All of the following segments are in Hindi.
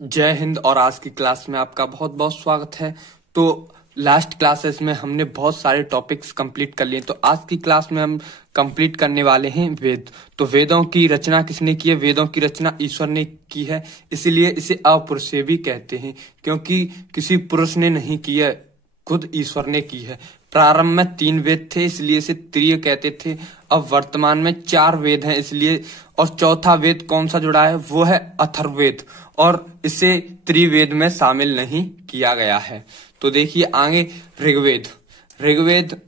जय हिंद। और आज की क्लास में आपका बहुत बहुत स्वागत है। तो लास्ट क्लासेस में हमने बहुत सारे टॉपिक्स कंप्लीट कर लिए, तो आज की क्लास में हम कंप्लीट करने वाले हैं वेद। तो वेदों की रचना किसने की है? वेदों की रचना ईश्वर ने की है, इसीलिए इसे अपुरुषेय भी कहते हैं, क्योंकि किसी पुरुष ने नहीं की है, खुद ईश्वर ने की है। प्रारंभ में 3 वेद थे, इसलिए इसे त्रिय कहते थे। अब वर्तमान में 4 वेद हैं, इसलिए, और चौथा वेद कौन सा जुड़ा है? वो है अथर्ववेद, और इसे त्रिवेद में शामिल नहीं किया गया है। तो देखिए आगे ऋग्वेद। ऋग्वेद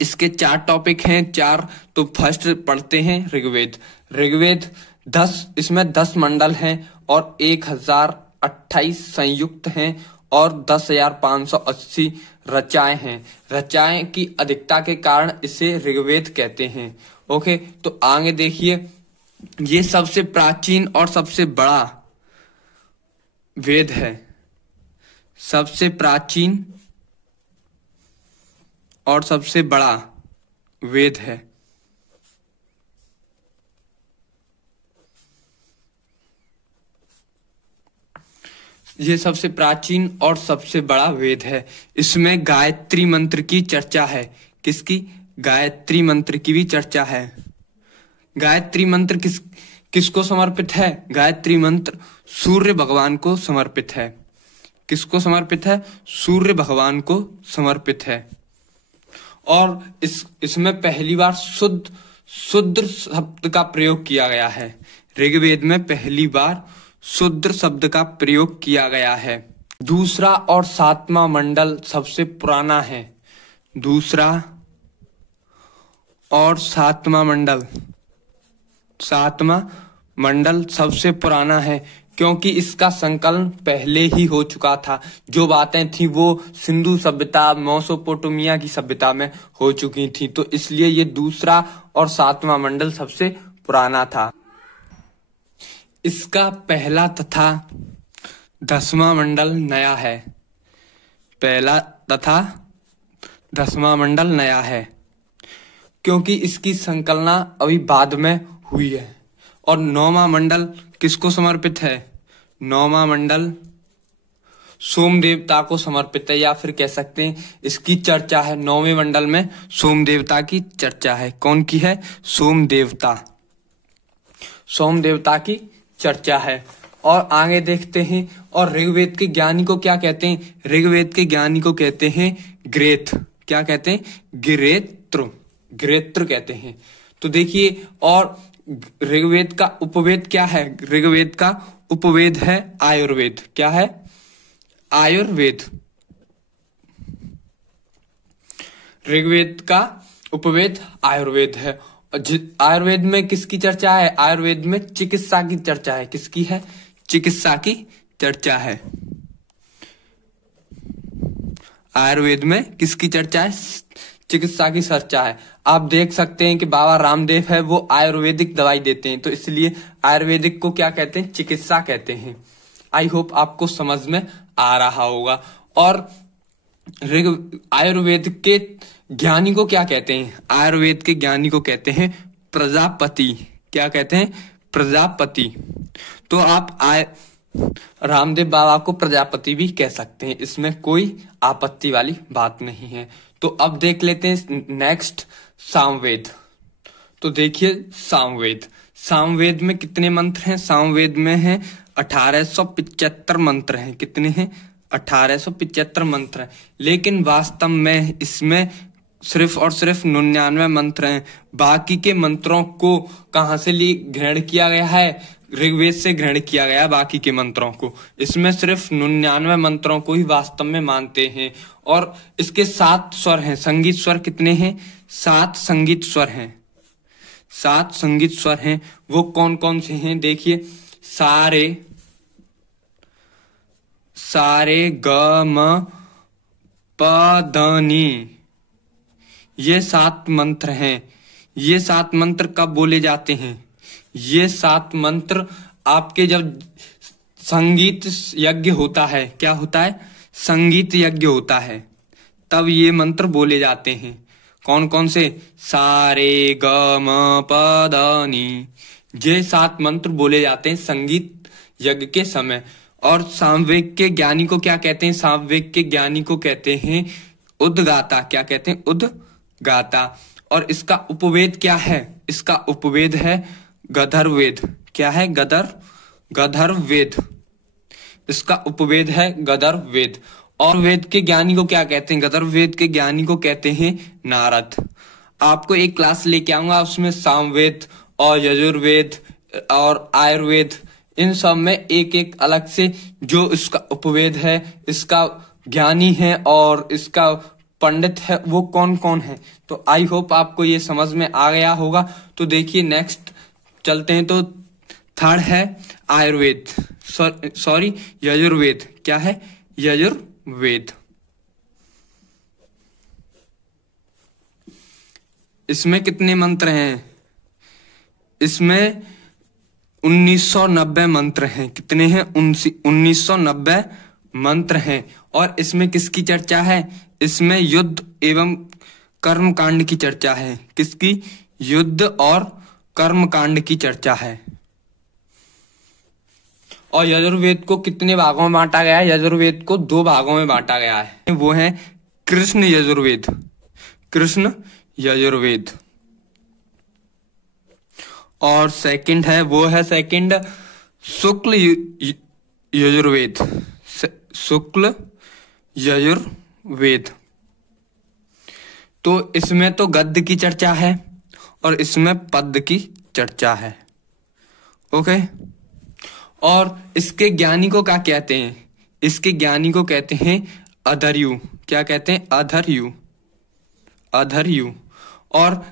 इसके 4 टॉपिक हैं, 4। तो फर्स्ट पढ़ते हैं ऋग्वेद। ऋग्वेद 10, इसमें 10 मंडल हैं और 1028 संयुक्त हैं और 10,580 रचाएं हैं। रचाएं की अधिकता के कारण इसे ऋग्वेद कहते हैं। ओके, तो आगे देखिए, ये सबसे प्राचीन और सबसे बड़ा वेद है। सबसे प्राचीन और सबसे बड़ा वेद है। ये सबसे प्राचीन और सबसे बड़ा वेद है। इसमें गायत्री मंत्र की चर्चा है। किसकी? गायत्री मंत्र की भी चर्चा है। गायत्री मंत्र किसको समर्पित है? गायत्री मंत्र सूर्य भगवान को समर्पित है। किसको समर्पित है? सूर्य भगवान को समर्पित है। और इसमें पहली बार शुद्र शब्द का प्रयोग किया गया है। ऋग्वेद में पहली बार शुद्र शब्द का प्रयोग किया गया है। दूसरा और 7वां मंडल सबसे पुराना है। दूसरा और 7वां मंडल, 7वां मंडल सबसे पुराना है, क्योंकि इसका संकलन पहले ही हो चुका था। जो बातें थी वो सिंधु सभ्यता, मेसोपोटामिया की सभ्यता में हो चुकी थी, तो इसलिए ये दूसरा और 7वां मंडल सबसे पुराना था। इसका पहला तथा 10वां मंडल नया है। पहला तथा 10वां मंडल नया है, क्योंकि इसकी संकलना अभी बाद में हुई है। और 9वां मंडल किसको समर्पित है? 9वां मंडल सोम देवता को समर्पित है, या फिर कह सकते हैं इसकी चर्चा है। 9वें मंडल में सोम देवता की चर्चा है। कौन की है? सोम देवता। सोम देवता की चर्चा है। और आगे देखते हैं, और ऋग्वेद के ज्ञानी को क्या कहते हैं? ऋग्वेद के ज्ञानी को कहते हैं ग्रेथ। क्या कहते हैं? गिरेत्र। गिरेत्र कहते हैं। तो देखिए, और ऋग्वेद का उपवेद क्या है? ऋग्वेद का उपवेद है आयुर्वेद। क्या है? आयुर्वेद। ऋग्वेद का उपवेद आयुर्वेद है। आयुर्वेद में किसकी चर्चा है? आयुर्वेद में चिकित्सा की चर्चा है। किसकी है? चिकित्सा की चर्चा है। आयुर्वेद में किसकी चर्चा है? चिकित्सा की चर्चा है। आप देख सकते हैं कि बाबा रामदेव है, वो आयुर्वेदिक दवाई देते हैं, तो इसलिए आयुर्वेदिक को क्या कहते हैं? चिकित्सा कहते हैं। आई होप आपको समझ में आ रहा होगा। और आयुर्वेद के ज्ञानी को क्या कहते हैं? आयुर्वेद के ज्ञानी को कहते हैं प्रजापति। क्या कहते हैं? प्रजापति। तो आप रामदेव बाबा को प्रजापति भी कह सकते हैं, इसमें कोई आपत्ति वाली बात नहीं है। तो अब देख लेते हैं नेक्स्ट, सामवेद। तो देखिए सामवेद। सामवेद में कितने मंत्र हैं? सामवेद में हैं 1875 मंत्र हैं। कितने हैं? 1875 मंत्र हैं। लेकिन वास्तव में इसमें सिर्फ और सिर्फ 99 मंत्र हैं। बाकी के मंत्रों को कहां से ग्रहण किया गया है? ऋग्वेद से ग्रहण किया गया है बाकी के मंत्रों को। इसमें सिर्फ 99 मंत्रों को ही वास्तव में मानते हैं। और इसके 7 स्वर हैं। संगीत स्वर कितने हैं? 7 संगीत स्वर हैं। 7 संगीत स्वर हैं। वो कौन कौन से हैं? देखिए, सारे ग म प ध नी, ये 7 मंत्र हैं। ये 7 मंत्र कब बोले जाते हैं? ये 7 मंत्र आपके जब संगीत यज्ञ होता है, क्या होता है? संगीत यज्ञ होता है, तब ये मंत्र बोले जाते हैं। कौन कौन से? सारे ग म प ध नी, ये 7 मंत्र बोले जाते हैं संगीत यज्ञ के समय। और सामवेद के ज्ञानी को क्या कहते हैं? सामवेद के ज्ञानी को कहते हैं उद्गाता। क्या कहते हैं? उद्गाता। और इसका उपवेद क्या है? इसका उपवेद है गधर्ववेद। क्या है? गधर्ववेद। इसका उपवेद है गधर्ववेद। और वेद के ज्ञानी को क्या कहते हैं? गधर्ववेद के ज्ञानी को कहते हैं नारद। आपको एक क्लास लेके आऊंगा, उसमें सामवेद और यजुर्वेद और आयुर्वेद, इन सब में एक एक अलग से जो इसका उपवेद है, इसका ज्ञानी है और इसका पंडित है, वो कौन कौन है। तो आई होप आपको ये समझ में आ गया होगा। तो देखिए नेक्स्ट चलते हैं। तो थर्ड है आयुर्वेद, सॉरी यजुर्वेद। क्या है? यजुर्वेद। इसमें कितने मंत्र हैं? इसमें 1990 मंत्र हैं। कितने हैं? 1990 मंत्र हैं। और इसमें किसकी चर्चा है? इसमें युद्ध एवं कर्म कांड की चर्चा है। किसकी? युद्ध और कर्म कांड की चर्चा है। और यजुर्वेद को कितने भागों में बांटा गया है? यजुर्वेद को 2 भागों में बांटा गया है। वो है कृष्ण यजुर्वेद, कृष्ण यजुर्वेद। और सेकंड है, वो है सेकंड शुक्ल यजुर्वेद, शुक्ल यजुर्वेद। तो इसमें तो गद्य की चर्चा है और इसमें पद्य की चर्चा है। ओके। और इसके ज्ञानी को क्या कहते हैं? इसके ज्ञानी को कहते हैं अधर्यु। क्या कहते हैं? अधर्यु, अधर्यु। और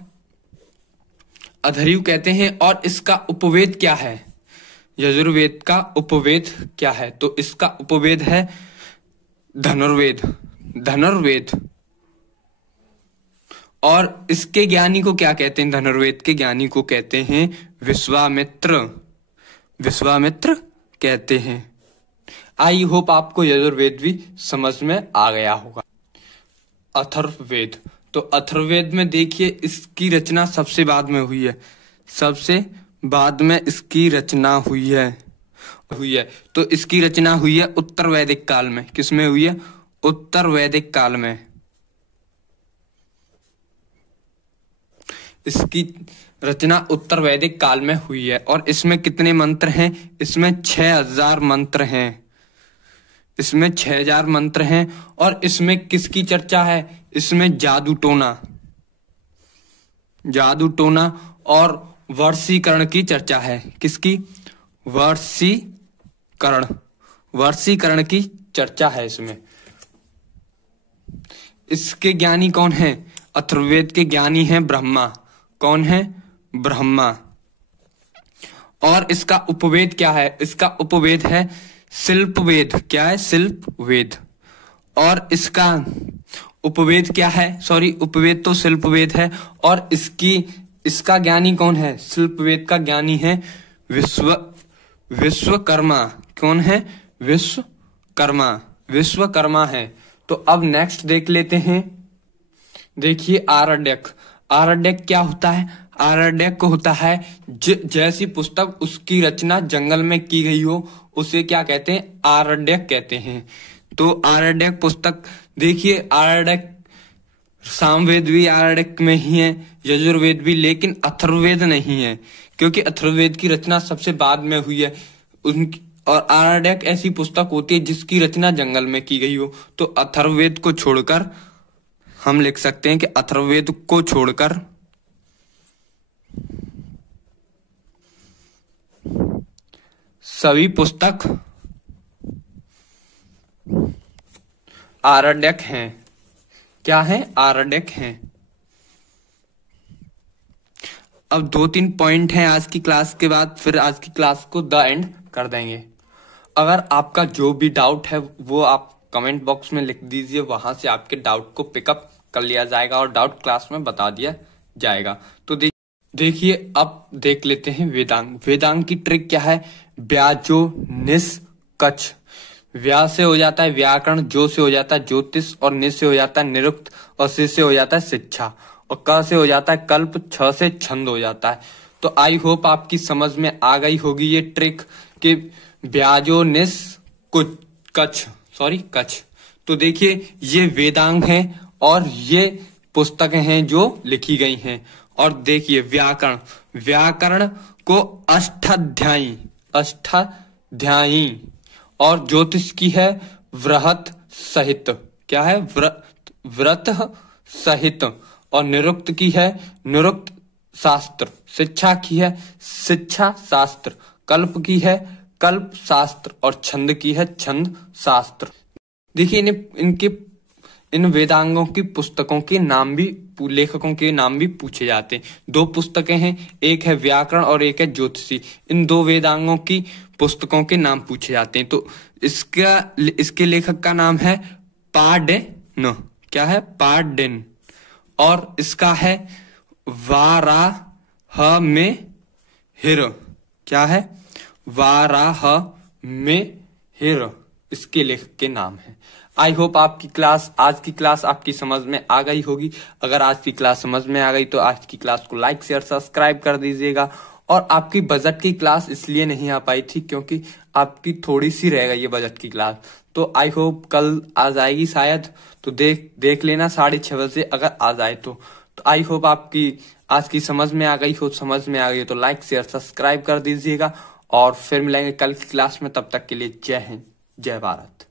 अधर्यु कहते हैं। और इसका उपवेद क्या है? यजुर्वेद का उपवेद क्या है? तो इसका उपवेद है धनुर्वेद, धनुर्वेद। और इसके ज्ञानी को क्या कहते हैं? धनुर्वेद के ज्ञानी को कहते हैं विश्वामित्र, विश्वामित्र कहते हैं। आई होप आपको यजुर्वेद भी समझ में आ गया होगा। अथर्ववेद। तो अथर्ववेद में देखिए इसकी रचना सबसे बाद में हुई है, सबसे बाद में इसकी रचना हुई है। तो इसकी रचना हुई है उत्तर वैदिक काल में। किसमें हुई है? उत्तर वैदिक काल में। इसकी रचना उत्तर वैदिक काल में हुई है। और इसमें कितने मंत्र हैं? इसमें 6000 मंत्र हैं। इसमें 6000 मंत्र हैं। और इसमें किसकी चर्चा है? इसमें जादू टोना, जादू टोना और वर्षीकरण की चर्चा है। किसकी? वर्षीकरण, वर्षीकरण की चर्चा है इसमें। इसके ज्ञानी कौन है? अथर्ववेद के ज्ञानी हैं ब्रह्मा। कौन है? ब्रह्मा। और इसका उपवेद क्या है? इसका उपवेद है शिल्पवेद। क्या है? शिल्पवेद। और इसका उपवेद क्या है? सॉरी, उपवेद तो शिल्पवेद है। और इसका ज्ञानी कौन है? शिल्पवेद का ज्ञानी है विश्वकर्मा। कौन है? विश्वकर्मा, विश्वकर्मा है। तो अब नेक्स्ट देख लेते हैं। देखिए आरण्यक। आरण्यक क्या होता है? आरण्यक होता है जैसी पुस्तक उसकी रचना जंगल में की गई हो, उसे क्या कहते हैं? आरण्यक कहते हैं। तो आरण्यक पुस्तक देखिए, आरण्यक सामवेद भी आरण्यक में ही है, यजुर्वेद भी, लेकिन अथर्ववेद नहीं है, क्योंकि अथर्ववेद की रचना सबसे बाद में हुई है उनकी। और आरण्यक ऐसी पुस्तक होती है जिसकी रचना जंगल में की गई हो। तो अथर्ववेद को छोड़कर हम लिख सकते हैं कि अथर्ववेद को छोड़कर सभी पुस्तक आरण्यक हैं। क्या है? आरण्यक हैं। अब 2-3 पॉइंट हैं आज की क्लास के बाद, फिर आज की क्लास को द एंड कर देंगे। अगर आपका जो भी डाउट है वो आप कमेंट बॉक्स में लिख दीजिए, वहां से आपके डाउट को पिकअप कर लिया जाएगा और डाउट क्लास में बता दिया जाएगा। तो देखिए अब देख लेते हैं वेदांग। वेदांग की ट्रिक क्या है? व्याजो निस कच्छ। व्या से हो जाता है व्याकरण, जो से हो जाता है ज्योतिष, और नि से हो जाता है निरुक्त, और से हो जाता है शिक्षा, और क से हो जाता है कल्प, छ से छंद हो जाता है। तो आई होप आपकी समझ में आ गई होगी ये ट्रिक कि व्याजो निस कुछ कच्छ। तो देखिए ये वेदांग हैं और ये पुस्तकें हैं जो लिखी गई हैं। और देखिए व्याकरण को अष्टाध्यायी और ज्योतिष की है व्रत सहित। क्या है? व्रत सहित। और निरुक्त की है निरुक्त शास्त्र। शिक्षा की है शिक्षा शास्त्र। कल्प की है कल्प शास्त्र। और छंद की है छंद शास्त्र। देखिए इन वेदांगों की पुस्तकों के नाम भी, लेखकों के नाम भी पूछे जाते हैं। 2 पुस्तकें हैं, एक है व्याकरण और एक है ज्योतिषी। इन 2 वेदांगों की पुस्तकों के नाम पूछे जाते हैं। तो इसके लेखक का नाम है पाडेन। क्या है? पाडेन। और इसका है वाराहमिहिर। क्या है? वाराहमिहिर इसके लेखक के नाम है। आई होप आज की क्लास आपकी समझ में आ गई होगी। अगर आज की क्लास समझ में आ गई तो आज की क्लास को लाइक शेयर सब्सक्राइब कर दीजिएगा। और आपकी बजट की क्लास इसलिए नहीं आ पाई थी क्योंकि आपकी थोड़ी सी रह गई है बजट की क्लास। तो आई होप कल आ जाएगी शायद। तो देख लेना 6:30 बजे अगर आ जाए तो आई होप आपकी आज की समझ में आ गई हो तो लाइक शेयर सब्सक्राइब कर दीजिएगा। और फिर मिलेंगे कल की क्लास में। तब तक के लिए जय हिंद, जय भारत।